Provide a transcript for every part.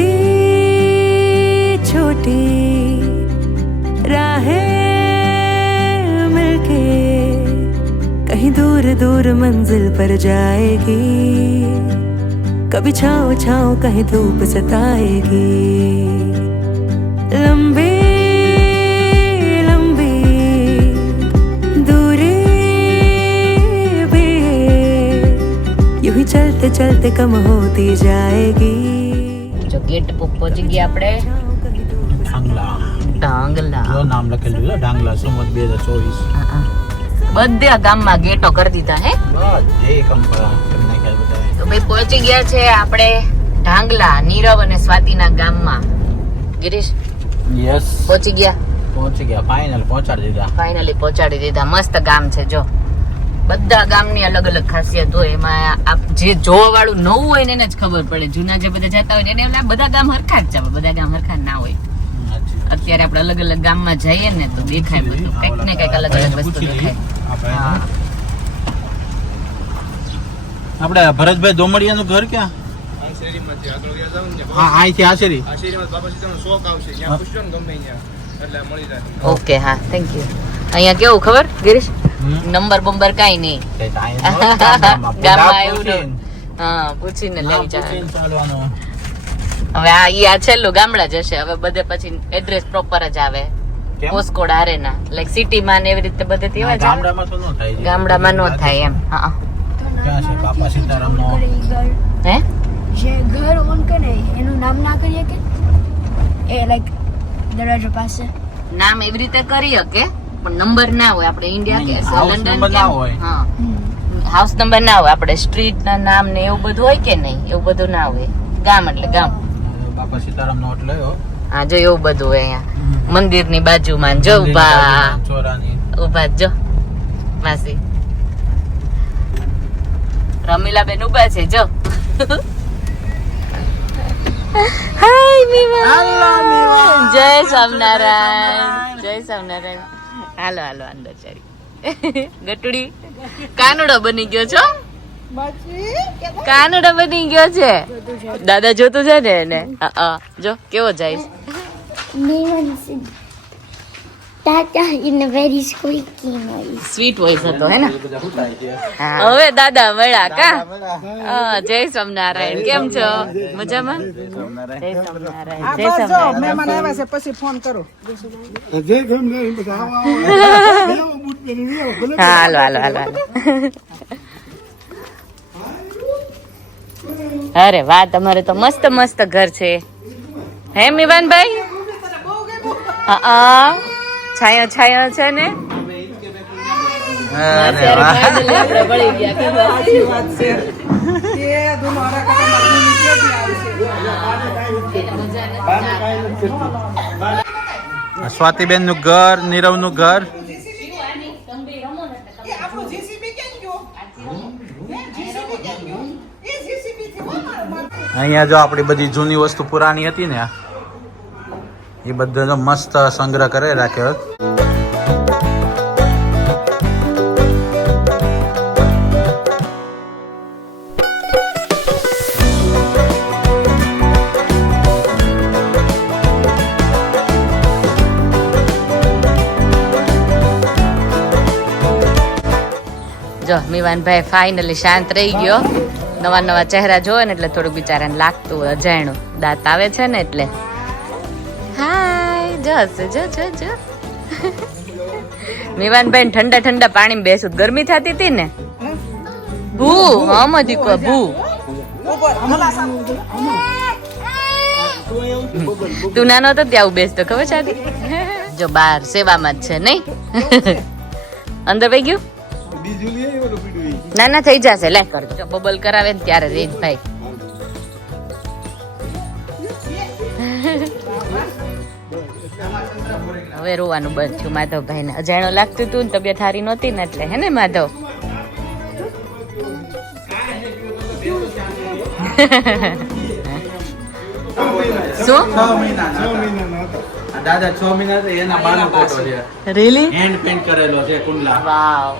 छोटी छोटी राहें मिलके कहीं दूर दूर मंजिल पर जाएगी, कभी छाँव छाँव कहीं धूप सताएगी। लंबी लंबी दूरी भी यूं ही चलते चलते कम होती जाएगी। જો ગેટ પર પહોંચી ગયા આપણે ઢાંગલા જો નામ લખેલું છે ઢાંગલા સુમત 2024 બધા ગામમાં ગેટો કરી દીધા હે બધે કંપરા તમને ખ્યાલ બતાવે તો ભાઈ પહોંચી ગયા છે આપણે ઢાંગલા નીરવ અને સ્વાતિના ગામમાં ગિરીશ યસ પહોંચી ગયા ફાઇનલ ફાઇનલી પહોંચાડી દીધા મસ્ત ગામ છે જો બધા ગામની અલગ અલગ ખાસિયત હોય એમાં જે જોવા વાળું નવું હોય ને એને જ ખબર પડે જૂના જે બધા જતા હોય ને એને બધા ગામ હરખા જ છે બધા ગામ હરખા ના હોય અત્યારે આપણે અલગ અલગ ગામમાં જઈએ ને તો દેખાય બધું કંઈક ને કંઈક અલગ અલગ વસ્તુ દેખાય આપણે ભરતભાઈ દોમડિયાનું ઘર ક્યાં હા અહીંથી આશેરી ઓકે હા થેન્ક યુ અહીંયા કેવું ખબર ગિરીશ નંબર બંબર કાઈ નહીં ગામમાં આવ્યું હા પૂછીને લેવી જાય હવે આ છેલ્લું ગામડા જશે હવે બધે પછી એડ્રેસ પ્રોપર જ આવે પોસ્ટકોડ આરે ના લાઈક સિટી માં ને એવી રીતે બધે તેવા જ ગામડામાં નો થાય એમ હા ક્યાં છે બાપા સીતારામનો હે જે ઘર ઓન કરે એનું નામ ના કરીએ કે એ લાઈક દરવાજા પાસે નામ એવી રીતે કરી શકે પણ નંબર ના હોય આપણે ઇન્ડિયા કે લંડન ના હોય હા હાઉસ નંબર ના હોય આપણે સ્ટ્રીટ ના નામ ને એવું બધું હોય કે નહીં એવું બધું ના હોય ગામ એટલે ગામ બાપા સીતારામનો એટલે હા જો એવું બધું હોય અહીંયા મંદિરની બાજુમાં જો ઉભા જો માસી રમીલાબેન ઉભા છે જો હાય મીવા જય સ્વામિનારાયણ હાલો અંદર ચારી ગટડી કાનુડો બની ગયો છો કાનુડો બની ગયો છે દાદા જોતું છે ને એને જો કેવો જાય Tata in a very squeaky noise. Sweet voice હતો હે ને હવે દાદા મળ્યા કા જય સ્વામિનારાયણ કેમ છો મજામાં જય સ્વામિનારાયણ મહેમાન આવ્યા છે પછી ફોન કરો હાલો અરે વાહ તમારે તો મસ્ત મસ્ત ઘર છે હે મિવાનભાઈ હા છાયો છે ને સ્વાતિબેન નું ઘર નીરવ નું ઘર અહીંયા જો આપણી બધી જૂની વસ્તુ પુરાણી હતી ને એ બધો મસ્ત સંગ્રહ કરે રાખ્યો જો મિવાનભાઈ ફાઇનલી શાંત રહી ગયો નવા ચહેરા જોવે ને એટલે થોડું બિચારાને લાગતું અજાણ્યું દાંત આવે છે ને એટલે હાય જો મિવાનભાઈ ઠંડા પાણીમાં બેસું ગરમી થતી હતી ને ભૂ હમ દીકો ભૂ તું નાનો હતો ત્યાં બેસતો ખબર છે આદી જો બહાર સેવામાં જ છે નહીં અંદર વહી ગયું ના થઈ જશે લે કરજો બબલ કરાવે ને ત્યારે રેજ ભાઈ હવે રોવાનું બંધ થયું માધવભાઈ ને અજાણ્યો લાગતું હતું ને તબિયત સારી નહોતી ને એટલે હે ને માધવ શું દાદા 6 મહિના એના બાનો ફોટો છે રીલી હેન્ડ પેઇન્ટ કરેલો છે કુંડલા વાવ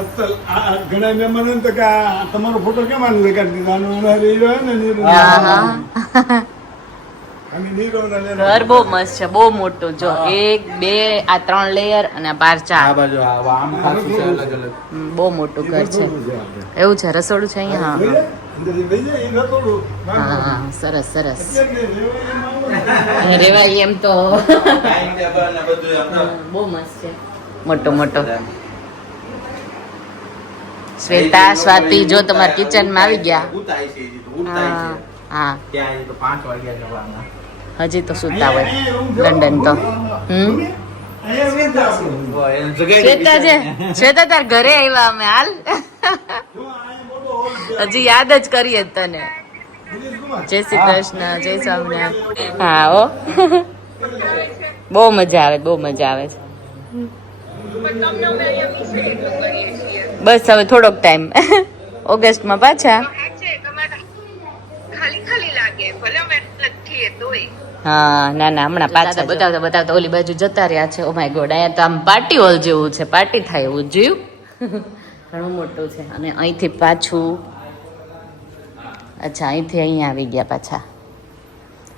અસલ આ ઘણા મહેમાનો તો કે આ તમારો ફોટો કેમ આને લગાડી દીધો? આનો નીરો હે ને નીરો. હા હા અને નીરો ને લેરો. ઘર બહુ મસ્ત છે, બહુ મોટું. જો 1 2 આ 3 લેયર અને આ બાર 4. બાજુ આમ ખાસું છે અલગ અલગ. બહુ મોટું ઘર છે. એવું છે, રસોડું છે અહીંયા. હા અંદરથી લઈ જાય એ રતોડું. હા હા, સરસ સરસ. અત્યારે રેવાય એમ તો ટાઈમ ટેબલ ને બધું આમ બહુ મસ્ત છે. મોટો મોટો. શ્વેતા સ્વાતિ જો તમારા કિચન માં આવી ગયા. ઉતાય છે હજી તો ઉતાય હા છે. હા, ત્યાં હજી તો 5 વાગ્યા જવાના. હજી તો સુતા હોય લંડન તો. શ્વેતા છે, શ્વેતા તાર ઘરે આવ્યા અમે. હાલ હજી યાદ જ કરીએ તને. જય શ્રી કૃષ્ણ, જય સ્વામિનારાયણ. હા ઓ બહુ મજા આવે, બહુ મજા આવે છે. બસ હવે થોડોક ટાઈમ, ઓગસ્ટમાં પાછા. હા ના ના, હમણાં પાછા બતાવતા બતાવતા ઓલી બાજુ જતા રહ્યા છે. ઓ માય ગોડ, અહીંયા તો આમ પાર્ટી હોલ જેવું છે, પાર્ટી થાય એવું જોયું. ઘણું મોટું છે. અને અહીંથી પાછું, અચ્છા અહીંથી અહીંયા આવી ગયા પાછા.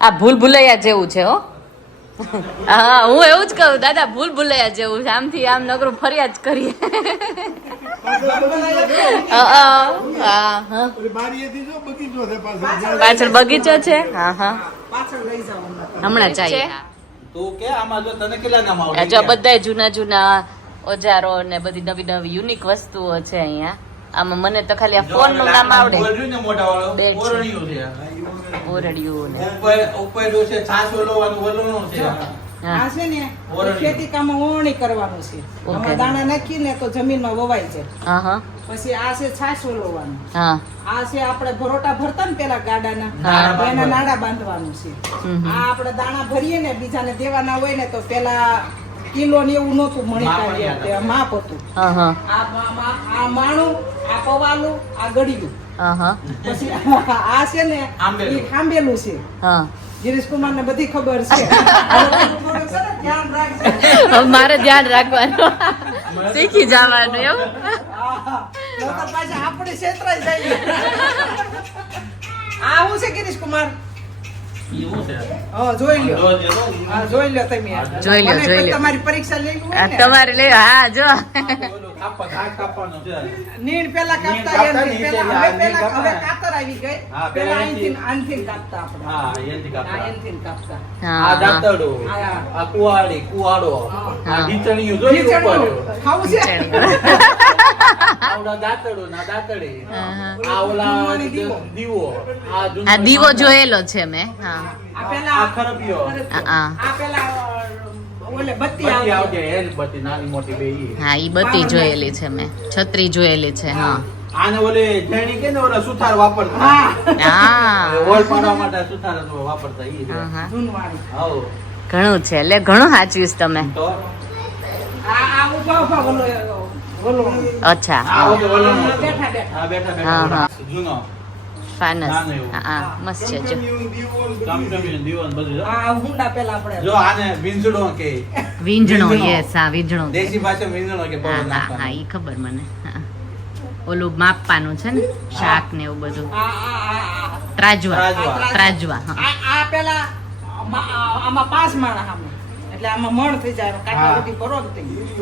આ ભૂલ ભૂલૈયા જેવું છે હો. હા હું એવું જ કહું દાદા, ભૂલ ભૂલૈયા જેવું છે. આમથી આમ નકરું ફરિયાદ કરીએ. પાછળ બગીચો છે. હા હા, હમણાં જઈએ. તું કે આમાં જો તને કેટલા નામ આવડે? જો બધા જૂના જૂના ઓજારો ને બધી નવી નવી યુનિક વસ્તુઓ છે અહીંયા. આમાં મને તો ખાલી આ ફોન નું નામ આવડે. બોલ્યું ને મોટા વાળો બેડ છે. ઓરણિયું છે. ઓરડિયું ને ઉપર છે છાસ ઓલવાનું વલણું છે. હા આ છે ને ખેતી કામમાં ઓવણી કરવાનું છે. આમાં દાણા નાખીને તો જમીનમાં વવાય છે. હા હા પછી આ છે છાશ ઓલવવાનું. હા આ છે આપણે ભરોટા ભરતા ને પેલા ગાડાના, હા. એના નાડા બાંધવાનું છે. આ આપણે દાણા ભરીએ ને બીજાને દેવાના હોય ને તો પેલા કિલો ને એવું નહોતું મણી કાઢ્યા, માપ હતું. હા હા આ માણું, આ પવાલું, આ ગળિયું. હા હા પછી આ છે ને ઈ ખાંભેલું છે. હા ગિરીશ કુમાર ને બધી ખબર છે. થોડુંક છે ને ધ્યાન રાખજે. મારે ધ્યાન રાખવાનું, શીખી જવાનું એવું. નહીંતર પાછા આપણે છેતરાઈ જઈએ. આ હું છે ગિરીશ કુમાર? એવું છે. હા જોઈ લ્યો. રોજ રોજ. હા જોઈ લ્યો તમે. જોઈ લ્યો, મને જોઈ કોઈ લ્યો. તમારી પરીક્ષા લેવી હોય આ ને, તમારે લે. હા જો ઓલું કાપવાનું છે. નીણ પેલા કાપતા કાપતા એમથી. નીચે પેલા આ હવે નીણ કાપતા. હવે કાતર આવી ગઈ. હા, પેલા પેલા આનથી કાપતા આપણે. હા, એનથી હા કાપતા. એનથી કાપતા. આ હા દાંતરડું, હા. આ કુવાડી, કુવાડો, હા. આ ઢીંચણિયું જોયું ઉપર. નીચેનું ખાવું છે? આવડા દાંતરડું ના દાંતડી. હા, હા. આ ઓલા જૂનવાણી દીવો. દીવો. આ જૂનો આ દીવો જોયેલો છે મેં. હા આ પેલા આ ખરપિયો. હા આ પેલા ઓલે બત્તી બત્તી આવતી. આવજે, હેલ બત્તી નાની મોટી બે ઈ. હા, ઈ બત્તી જોયેલી છે મેં. છત્રી જોયેલી છે. હા આને ઓલે જણી કે ને ઓલા સુથાર વાપરતા. હા હા હોલ પાડવા માટે સુથાર જ વાપરતા ઈ છે. હા, હા. જૂનવાણી. હાઉ. ઘણું છે, એટલે ઘણું સાચવીશ તમે. તો આ ઉભા ઉભા બોલો અચ્છા આ હા. ઓલો વલણો છે. બેઠા બેઠા. આ બેઠા હા, બેઠા હા. જૂનો ફાનસ. નાનું એવું. હા હા, મસ્ત છે જો. ચમચમીને દીવો ને બધું. આ હુંડા પેલા આપણે જો આને વીંજડો કે વીંજણો. વીંજણો. યસ, હા વીંજણો. દેશી ભાષામાં વીંજણો કે હા પવન હા હા, નાખવાનો. ઈ ખબર મને. હા. ઓલું માપવાનું છે ને, શાક ને એવું બધું. આ ત્રાજવા. ત્રાજવા. ત્રાજવા. હા પેલા આમાં 5 માણા સામે એટલે આમાં મણ થઈ જાય કાકા હા. ઉડી કરો ને તે.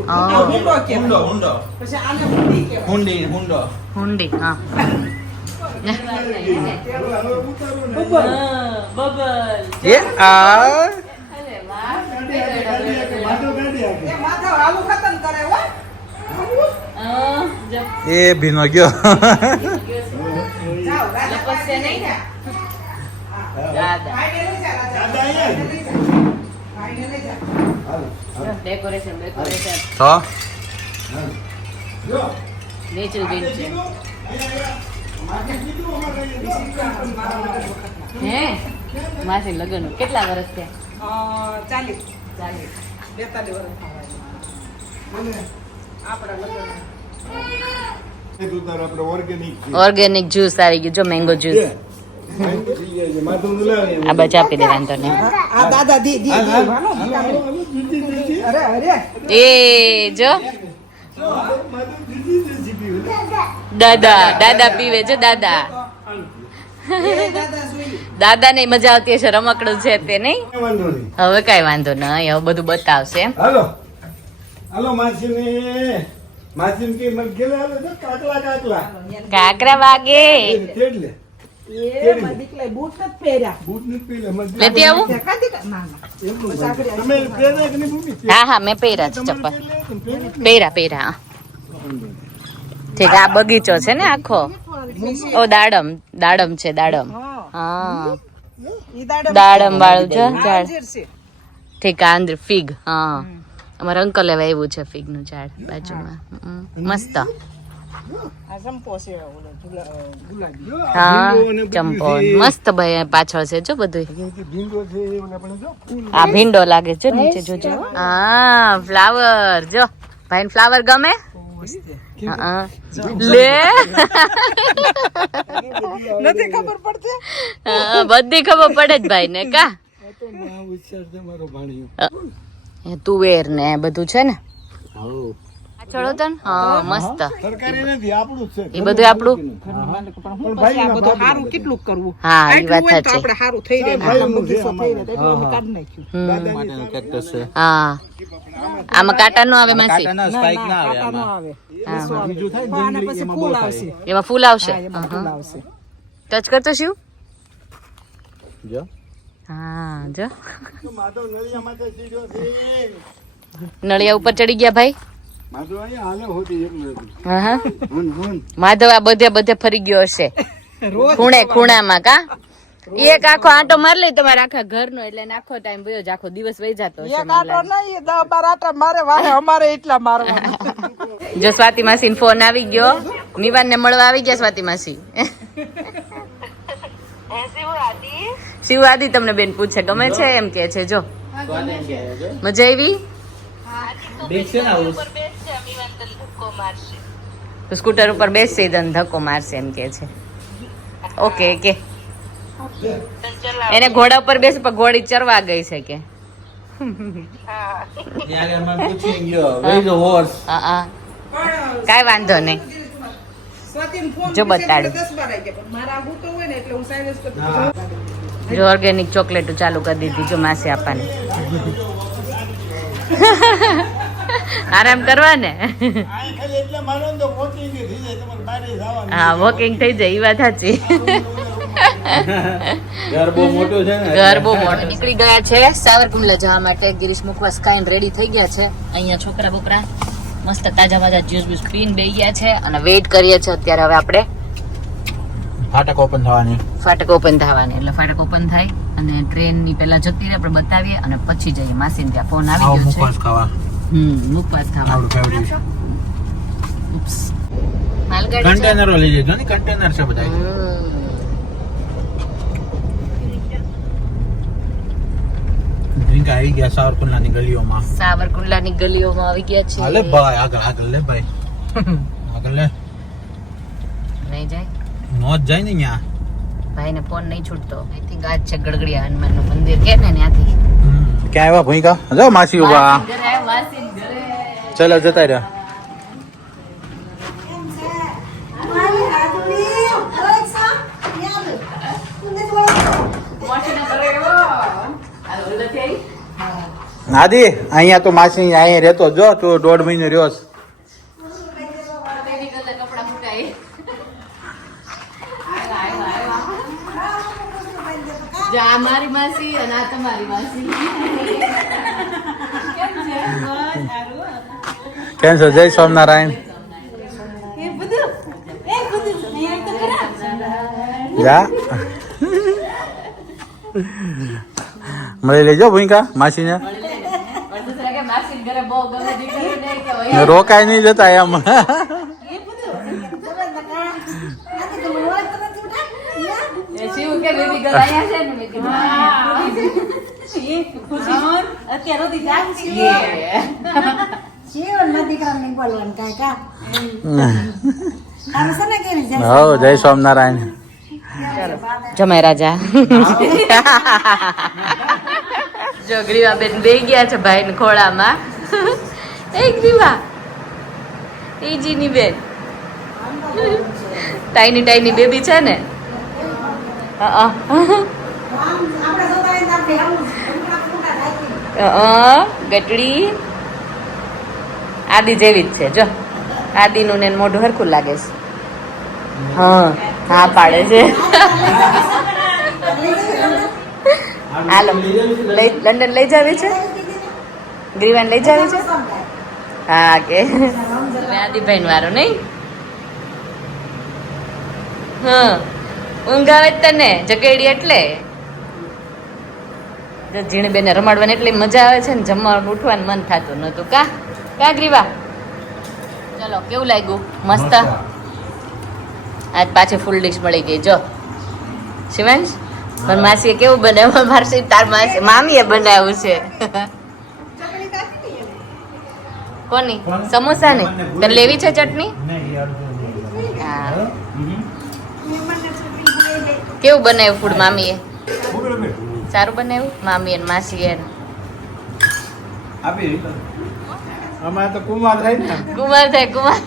હા. આ હુંડો હુંડો કહેવાય. હુંડો પછી આને હુંડી કહેવાય. હુંડી હુંડો. હુંડી. હા એ આ એ માથા આવું ખતમ કરે હો. એ ભીનો ગયો. જાઓ રાજા પાસે નહીં ને. દાદા ભાઈને લઈ જા રાજા. ભાઈને લઈ જા. ડેકોરેશન ડેકોરેશન તો નેચરલ બીન છે. હે માસી લગન કેટલા વર્ષ થયા? 40 40. 42 વર્ષ થવાય. આપણા લગ્ન. તું તાર આપણે organic છે. ઓર્ગેનિક જ્યુસ આવી ગયું જો, મેંગો જ્યુસ. માથું ન લાવે. આ બાજુ આપી દે, વાંધો નહીં. આ દાદા દી દી દી વાનો અરે અરે એ જો માથું દીધી છે. દાદા પીવે છે દાદા. દાદા ને મજા આવતી હશે, રમકડું છે તે નહીં. વાંધો નહીં. હવે કઈ વાંધો નહીં, હવે બધું બતાવશે એમ. હાલો હાલો માસીને કે મને ગેલે હાલો તો કાકલા કાકરા વાગે તેડલે એ મારી દીકરાએ બૂટ નથી પહેર્યા. બૂટ નથી પહેર્યા મને લેતી આવું. દેખાતી કે? ના, ના. એટલું જ. તમે પહેર્યા કે નહીં ભૂમિ? હા મેં પહેર્યા છે ચપ્પલ. પહેર્યા. ઠીક, આ બગીચો છે ને આખો. ઓ દાડમ છે દાડમ. હા ઈ દાડમ વાળું છે ઝાડ. હાજર છે. ઠીક, આંધ્ર ફિગ. હા અમારા અંકલ લેવા એવું છે ફિગ નું ઝાડ બાજુમાં. મસ્ત. આ સંપો છે ઓલો ગુલાબી. હા ચંપો મસ્ત ભાઈ પાછળ છે જો બધું. ભીંડો છે એ ઓલા પણ જો ફૂલ આ ભીંડો લાગે છે નીચે જોજો. હા ફ્લાવર જો. ભાઈ ફ્લાવર ગમે. હા લે નથી ખબર પડતી. હા, બધી ખબર પડે જ ભાઈ ને કા. તો ના ઉચ્ચાર છે મારો ભાણિયો. તુવેર ને બધું છે ને. હાઉ પાછળ હતો ને. હા મસ્ત. સરકારી નથી આપણું જ છે એ બધું આપણું. પણ હું પછી આ બધું સારું કેટલું કરવું. હા એ આટલું વાત હોય તો સાચી. આપણે સારું થઈ રહે. ભાઈનું છે બગીચો થઈ રહે તો એટલે અમે કાઢી નાખ્યું. હા આમાં કાંટા નો આવે માસી. ના, કાંટા ન આવે. બીજું થાય તો આને પછી ફૂલ આવશે. એમાં ફૂલ આવશે. એમાં ફૂલ આવશે. ટચ કરતો શિવ. જો હા જો માધવ નળિયા માટે સીધો છે નળિયા ઉપર ચડી ગયા ભાઈ. માધવ અહીંયા હાલે હોતી એટલું હતું. હા હા હુન માધવ આ બધે ફરી ગયો હશે ખૂણામાં કા. એક આખો આંટો માર લે તમારા આખા ઘરનો, એટલે એને આખો ટાઈમ વયો જ આખો દિવસ વહી જતો હશે એક મને આટો લાગે. નહીં 10-12 આટા મારે વાહે અમારે એટલા મારવા. જો સ્વાતિ માસી ફોન આવી ગયો. નિવાન ને મળવા આવી ગયા સ્વાતિ માસી. શિવાદી તમને બેન પૂછે ગમે છે એમ કે છે. જો મજા આવી. તો સ્કૂટર ઉપર બેસશે તને ધક્કો મારશે એમ કે છે. ઓકે કે એને ઘોડા ઉપર બેસે પણ ઘોડી ચરવા ગઈ છે કે. કાઈ વાંધો નહીં. સ્વાતિને ફોન જો પછી બતાડું. 10-12 વાગે. પણ મારા આવું તો હોય ને એટલે હું સાયલેન્સ કરી દઉં. જો ઓર્ગેનિક ચોકલેટ ચાલુ કરી દીધી જો માસી આપવાની. આરામ કરવા ને. આ ખાલી એટલે મારો ને તો વોકિંગ થઈ જાય તમારે બારે જવાનું. હા વોકિંગ થઈ જાય એ વાત સાચી. ઘર બહુ મોટું છે ને. ઘર બહુ મોટું. નીકળી ગયા છે સાવરકુંડલા જવા માટે. ગિરીશ મુખવાસ ખાઈને રેડી થઈ ગયા છે. અહીંયા છોકરા બોકરા મસ્ત તાજા તાજા જ્યુસ બીસ પીને બેસી ગયા છે અને વેઇટ કરીએ છીએ અત્યારે. હવે આપણે ફાટક ઓપન થવાની. ફાટક ઓપન થવાની એટલે ફાટક ઓપન થાય અને ટ્રેન ની પેલા જતી રહે આપણે બતાવીએ અને પછી જઈએ. માસીને ત્યાં ફોન આવી ગયો છે. મુખવાસ ખાવા. મુખવાસ ખાવા. આપણું ફેવરિટ. ઉપ્સ. માલગાડી છે. કન્ટેનરો લઈ જજો ને, કન્ટેનર છે બધા. ડ્રિંક આવી ગયા સાવરકુંડલાની ગલીઓમાં. સાવરકુંડલાની ગલીઓમાં આવી ગયા છે. હાલે ભાઈ આગળ લે ભાઈ. આગળ લે. નહીં જાય નો જ જાય ને ન્યા. ભાઈને ફોન નહીં છૂટતો. આઈ થિંક આજ છે ગડગડિયા હનુમાનનું મંદિર કે ને ત્યાંથી. ક્યાં આવ્યા ભૂમિકા? જો માસી ઉભા. ચલો જતા રહ્યા. નાદી અહીંયા તો માસી અહીંયા રહેતો જો તું 1.5 મહિને રહ્યો છે. આ મારી માસી અને આ તમારી માસી. કેમ છો? જય સ્વામિનારાયણ. જા મળી લેજો ભૂમિકા માસીને. રોકાય નહીં જતા એમ. હો જય સ્વામિનારાયણ. જમાઈ રાજા. જો ગ્રીવાબેન બેહી ગયા છે ભાઈ ખોળામાં. એ ગ્રીવા ઈજીની બેન ટાઈની ટાઈની બેબી છે ને. ગટડી આદિ જેવી જ છે જો. આદિનું ને મોઢું હરખું લાગે છે. હા હા પાડે છે. હાલો લંડન લઈ જાવી છે, ગ્રીવાન લઈ જાવી છે. હા કે આદિભાઈ નું વારો નહીં. હા ઊંઘ આવે જ તને જકેડી એટલે ઝીણી બેને રમાડવાની એટલી મજા આવે છે ને જમવાનું ઉઠવાનું મન થતું નતું. કા ગ્રીવા ચલો કેવું લાગ્યું? મસ્ત. આજ પાછી ફૂલ ડીશ મળી ગઈ જો. શિવાંશ પણ માસીએ કેવું બનાવ્યું? મારસી તાર મામીએ બનાવ્યું છે. કોની? સમોસા ની? તને લેવી છે ચટણી? હા. કેવું બનાવ્યું ફૂડ મામીએ? સારું બનાવ્યું મામીએ ને માસીએ? અમારે તો કુમાર થાય ને. કુમાર થાય કુમાર,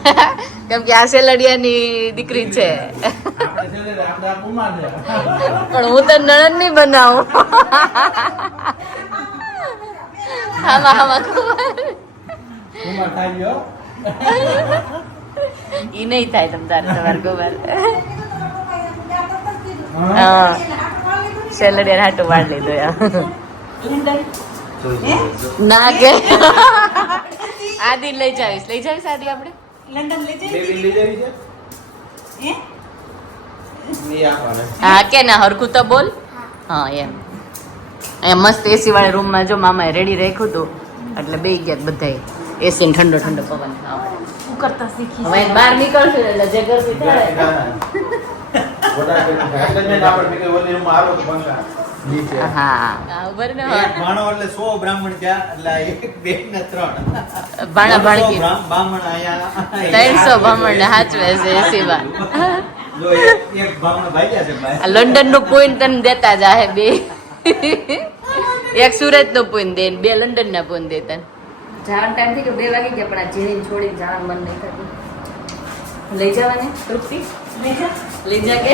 કેમ કે આ સેલડિયાની દીકરી છે. પણ હું તો નણંદ નહીં બનાવું. આમાં કુમાર થાય ગયો. ઈ નહીં થાય તમારે કુમાર. હા સેલડિયા હાટું વાળ લીધો ના કે આદિ લઈ જાવીશ આદિ આપણે લંડન લઈ જઈએ. હા કે ના હરખું તો બોલ. હા એમ મસ્ત એસી વાળા રૂમમાં જો મામાએ રેડી રાખ્યું હતું એટલે બે ગયા બધા એસી ને ઠંડો ઠંડો પવન કરતા શીખી હવે બહાર નીકળશું એટલે જે ગરમી થાય. હા બરાબર ને. ભાણો એટલે 100 બ્રાહ્મણ થયા એટલે એક બે ને 3 ભાણા ભાણકી બ્રાહ્મણ આયા 300 બ્રાહ્મણ ને હાચવે છે એસીમાં. જો એક બ્રાહ્મણ ભાગ્યા છે ભાઈ. લંડન નું પોઈન્ટ તને દેતા જાહે બે. એક સુરત નું પોઈન્ટ દે, બે લંડન ના પોઈન્ટ દે તને. જવાનું ટાઈમ થઈ ગયો 2 વાગી ગયા પણ આ ઝીણી છોડીને જવાનું મન નહીં થતું. લઈ જવાને તૃપ્તિ લઈ જા કે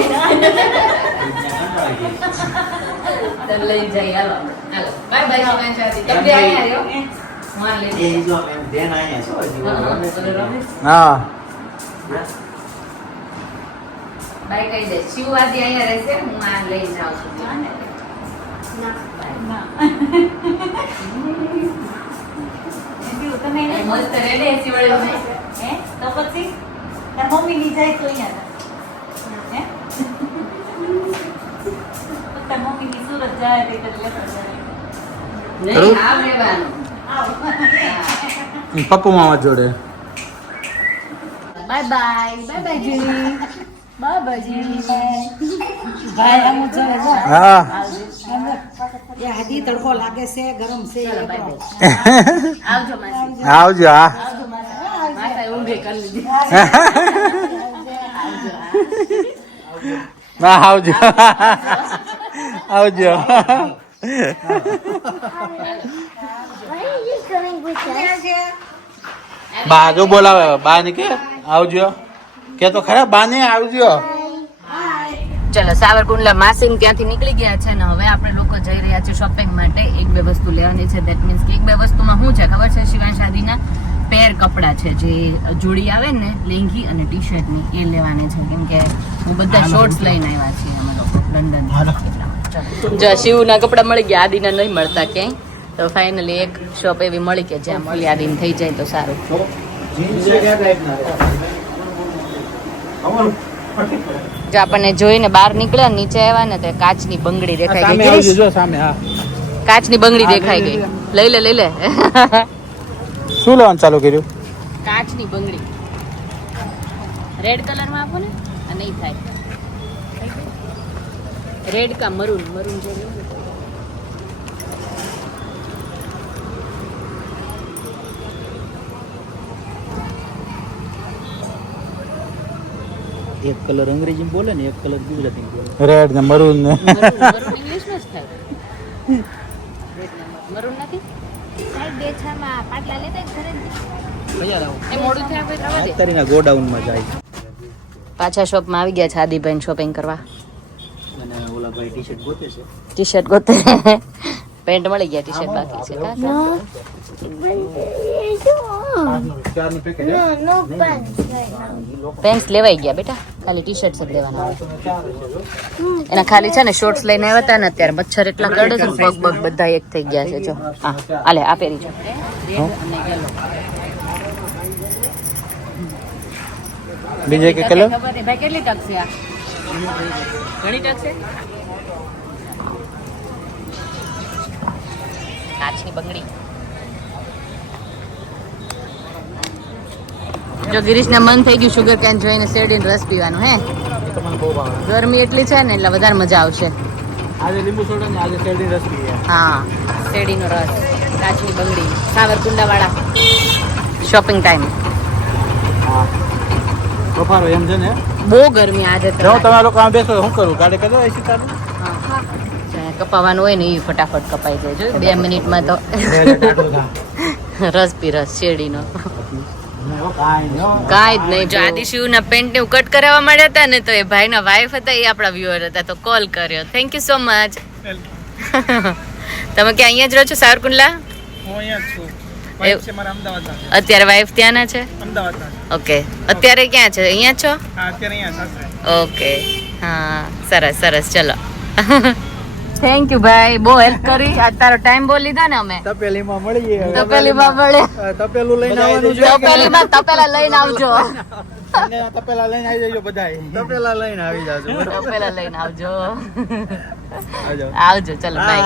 લઈ જાય. હાલો હાલો બાય બાય. તમને અહીંયા આવ્યો માર લે. એ જો એમ દેન આયા છો હા બાય કહી દે. શિવવાદી અહીંયા રહેશે, હું આ લઈ જાઉં છું. મસ્ત રેડી એસી વાળો હે તો પછી તાર મમ્મી ની જાય તો અહીંયા હે તાર મમ્મી ની સુરત જાય તે લેતા જાય નહીં આવ રહેવાનું. પપ્પુ મામા જોડે. બાય બાય બાય જીની બાય બાય જીની ભાઈ આમ જરા જો હા એ હાદી તડકો લાગે છે ગરમ છે. Bye bye. આવજો માસી. આવજો. હા માતા ઊંઘે કરી લીધી. ના આવજો આવજો. બા જો બોલાવે બા ને કે આવજો કે તો ખરા બા ને આવજો. ચલો સાવરકુંડલા માસી ત્યાંથી નીકળી ગયા છે ને હવે આપણે લોકો જઈ રહ્યા છે શોપિંગ માટે. 1-2 વસ્તુ લેવાની છે. ધેટ મીન્સ કે 1-2 વસ્તુમાં શું છે ખબર છે? શિવાંશ આદિના પેર કપડાં છે જે જોડી આવે ને લેંઘી અને ટી શર્ટ ની એ લેવાની છે કેમ કે હું બધા શોર્ટ્સ લઈને આવ્યા છીએ અમે લોકો લંડન. જો શિવના કપડાં મળી ગયા, આદિના નહીં મળતા ક્યાંય. તો ફાઇનલી એક શોપ એવી મળી કે જ્યાં મળી આદિને થઈ જાય તો સારું. જો આપણને જોઈને બહાર નીકળ્યા નીચે આવ્યા ને તો કાચની બંગડી દેખાઈ ગઈ. કાચની બંગડી દેખાઈ ગઈ. લઈ લે શું લેવાનું ચાલુ કર્યું? કાચની બંગડી રેડ કલરમાં આપો ને આ નહીં થાય. રેડ કા મરૂન જેવું. એક કલર અંગ્રેજી બોલે ને એક કલર ગુજરાતી બોલે. રેડ ને મરૂન ને મરૂન ઇંગ્લિશમાં જ થાય. મરૂન નથી કયા લાવો? એ મોડું થાય આપણે રવા દે. અત્યારના ગોડાઉન માં જાય. પાછા શોપમાં આવી ગયા છે આદિભાઈ શોપિંગ કરવા. અને ઓલા ભાઈ ટી-શર્ટ ગોતે છે. ટી શર્ટ ગોતે. પેન્ટ મળી ગયા, ટી શર્ટ બાકી છે. પેન્ટ લેવાઈ ગયા બેટા, ખાલી ટી શર્ટ જ લેવાના. એના ખાલી છે ને શોર્ટ્સ લઈને આવ્યા હતા ને, અત્યારે મચ્છર એટલા કરડે છે ને, પગ પગ બધા એક થઈ ગયા છે. જો હા આલે આ પહેરી જો. બીજે કે કલર ભાઈ કેટલી ટકશે આ? ઘણી ટકશે. કાચની બંગડી. જો ગિરીશને મન થઈ ગયું શુગર કેન જોઈને શેરડીનો રસ પીવાનું. હે ગરમી એટલી છે ને એટલે વધારે મજા આવશે. આજે લીંબુ સોડા ને આજે શેરડી રસ પીએ. હા શેરડીનો રસ, કાચની બંગડી, સાવરકુંડા વાળા. Shopping time. બફારો એમ છે ને. બહુ ગરમી આજે તો. જો તમે લોકો આમ બેસો શું કરું? ગાડી કરો એસી ચાલુ. કપાવાનું હોય ને એ ફટાફટ કપાઈ જાય. જો 2 મિનિટમાં તો રસ પી રસ શેરડીનો. કાંઈ જ નહીં. જો આદિશિવ ના પેન્ટ ને કટ કરાવવા માંડ્યા હતા ને, તો એ ભાઈના વાઈફ હતા, એ આપણા વ્યુઅર હતા, તો કોલ કર્યો. Thank you so much. તમે ક્યાં અહીંયા જ રહો છો સાવરકુંડલા? હું અહીંયા જ છું. અત્યારે વાઈફ ત્યાંના છે? ઓકે. અત્યારે ક્યાં છે? અહીંયા છો? ઓકે હા સરસ સરસ. ચલો થેન્ક યુ ભાઈ, બહુ હેલ્પ કરી. આજ તારો ટાઈમ બહુ લીધો ને અમે. તપેલીમાં મળીએ. તપેલીમાં મળે. તપેલું લઈને આવવાનું છે. તપેલીમાં તપેલા લઈને આવજો. તપેલા લઈને આવી જજો બધાય. તપેલા લઈને આવી જાજો. તપેલા લઈને આવજો. આવજો. ચલો bye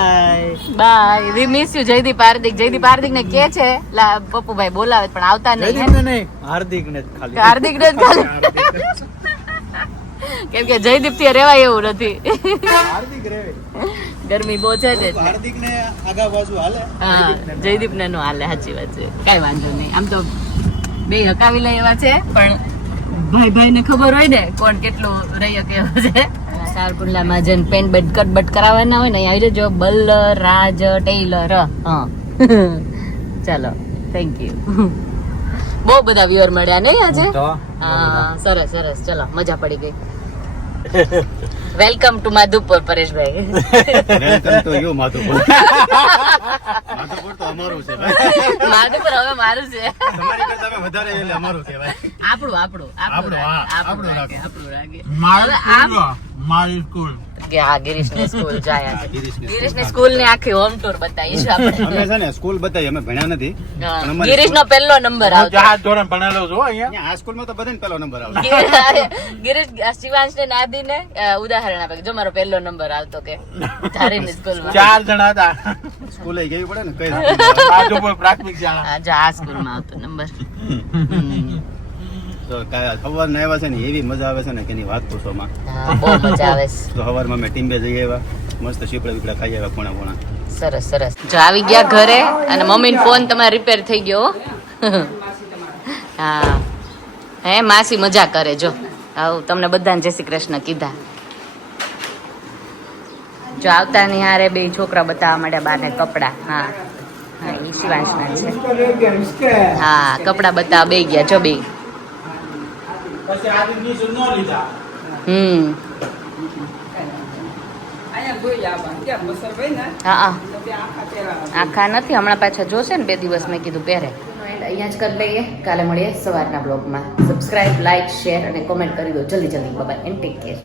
bye. We miss you Jaydeep Hardik. Jaydeep Hardik ને કે છે પપ્પુભાઈ બોલાવે પણ આવતા નહીં. નહીં હાર્દિક ને ખાલી. હાર્દિક ને ખાલી કેમ કે જયદીપ થી રેવાય એવું નથી. હાર્દિક રેવે. ગરમી બહુ છે ને. હાર્દિક ને આગા બાજુ હાલે. હા જયદીપ ને નો હાલે. સાચી વાત છે. કઈ વાંધો નહીં. આમ તો બે હકાવી લે એવા છે, પણ ભાઈ ભાઈ ને ખબર હોય ને કોણ કેટલું રહી કેવો છે. સાવરકુંડલામાં જઈને પેન્ટ બેટ કટ બટ કરાવવાના હોય ને અહીં આવી જજો. બલ્લર રાજ ટેલર. હા ચાલો થેન્ક યુ. બહુ બધા વ્યુઅર મળ્યા નહીં આજે? હા સરસ સરસ. ચલો મજા પડી ગઈ. Welcome to Madhupur Pareshbhai. Welcome to you Madhupur. Madhupur તો અમારું છે ભાઈ. માધુપુર હવે મારું છે. તમારી કરતા અમે વધારે એટલે અમારું કહેવાય. આપણું આપણું આપણું રાખે. મારી સ્કૂલ કે હા ગિરીશ ની સ્કૂલ જાય છે. ગિરીશ ની સ્કૂલ ની આખી હોમ ટૂર બતાવીશું આપણે. અમે છે ને સ્કૂલ બતાવી, અમે ભણ્યા નથી. ગિરીશ નો પહેલો નંબર આવતો. જહાજ ધોરણ ભણેલો છું અહીંયા. આ સ્કૂલમાં તો બધાને પહેલો નંબર આવતો. ગિરીશ શિવાંશ ને નાદી ને ઉદાહરણ આપે કે જો મારો પહેલો નંબર આવતો કે ધારી ની સ્કૂલ માં 4 જણા હતા. સ્કૂલે ગઈ પડે ને કઈ બાજુપુર પ્રાથમિક શાળા. હા જો આ સ્કૂલ માં આવતો નંબર. તો સવાર ના આવ્યા છે ને એવી મજા આવે છે ને કે એની વાત પૂછો માં. બહુ મજા આવે છે. તો સવારમાં અમે ટીમ્બે જઈ આવ્યા, મસ્ત શીપડા બીપડા ખાઈ આવ્યા કોણા કોણા. સરસ સરસ. જો આવી ગયા ઘરે અને મમ્મી નો ફોન તમારે રિપેર થઈ ગયો. હા હે માસી મજા કરે. જો આવું તમને બધાને જય શ્રી કૃષ્ણ કીધા. જો આવતા ની હારે બે છોકરા બતાવવા માંડ્યા બાર ને કપડા. હા હા ઈ શિવાંશના છે. હા કપડા બતાવવા બે ગયા. જો બે પછી આદિની સુન નો લીધા. હા આખા નથી. હમણાં પાછા જોશે ને 2 દિવસ. મેં કીધું પહેરે. અહીંયા જ કરી લઈએ. કાલે મળીએ સવારના બ્લોગમાં. સબસ્ક્રાઇબ, લાઇક, શેર અને કોમેન્ટ કરી દો જલ્દી જલ્દી. Bye and take care.